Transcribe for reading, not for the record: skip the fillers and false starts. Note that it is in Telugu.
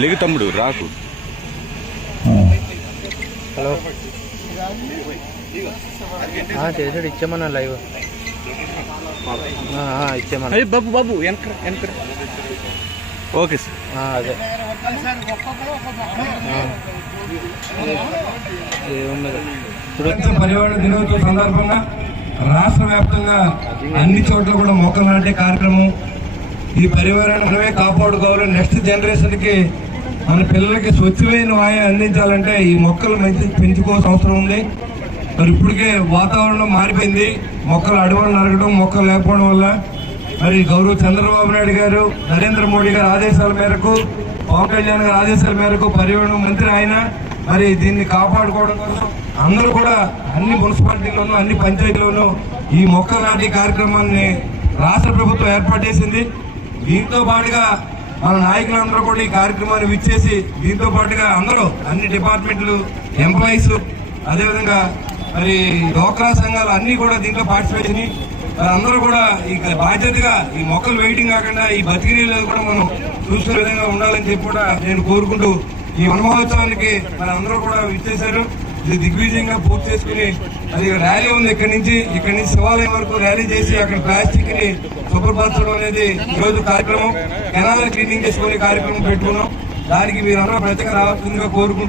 లేగు తమ్ముడు రాకు. హలో చేసాడు, ఇచ్చామన్నా లైవ్ ఇచ్చామన్నా. బాబు బాబు వెనక. Okay sir. అదే పర్యావరణ దినోత్సవం సందర్భంగా రాష్ట్ర వ్యాప్తంగా అన్ని చోట్ల కూడా మొక్కలు నాటే కార్యక్రమం. ఈ పర్యావరణం మనమే కాపాడుకోవాలి. నెక్స్ట్ జనరేషన్ కి మన పిల్లలకి స్వచ్ఛమైన వాయు అందించాలంటే ఈ మొక్కలు మంచి పెంచుకోవాల్సిన అవసరం ఉంది. మరి ఇప్పటికే వాతావరణం మారిపోయింది. మొక్కలు అడవులు నరగడం, మొక్కలు లేకపోవడం వల్ల మరి గౌరవ చంద్రబాబు నాయుడు గారు, నరేంద్ర మోడీ గారి ఆదేశాల మేరకు, పవన్ కళ్యాణ్ గారి ఆదేశాల మేరకు పర్యావరణ మంత్రి ఆయన మరి దీన్ని కాపాడుకోవడం కోసం అందరూ కూడా అన్ని మున్సిపాలిటీలోనూ అన్ని పంచాయతీలోనూ ఈ మొక్కలు నాటే కార్యక్రమాన్ని రాష్ట్ర ప్రభుత్వం ఏర్పాటు చేసింది. దీంతో పాటుగా మన నాయకులందరూ కూడా ఈ కార్యక్రమాన్ని విచ్చేసి దీంతో పాటుగా అందరూ అన్ని డిపార్ట్మెంట్లు ఎంప్లాయీస్, అదేవిధంగా మరి డ్వాక్రా సంఘాలు అన్ని కూడా దీంట్లో పార్టిసిపేట్ చేసి మరి అందరూ కూడా ఈ బాధ్యతగా ఈ మొక్కలు వేయడం కాకుండా ఈ బతికినీళ్ళు కూడా మనం చూసుకునే విధంగా ఉండాలని చెప్పి కూడా నేను కోరుకుంటూ ఈ వన మహోత్సవానికి మరి అందరూ కూడా విచ్చేశారు. ఇది దిగ్విజయంగా పూర్తి చేసుకుని అది ర్యాలీ ఉంది. ఇక్కడి నుంచి శివాలయం వరకు ర్యాలీ చేసి అక్కడ ప్లాస్టిక్ ని శుభ్రపరచడం అనేది ఈ రోజు కార్యక్రమం. కెనాల్ క్లీనింగ్ చేసుకునే కార్యక్రమం పెట్టుకున్నాం. దానికి మీరందరూ ప్రత్యేక రావాల్సిందిగా కోరుకుంటున్నాం.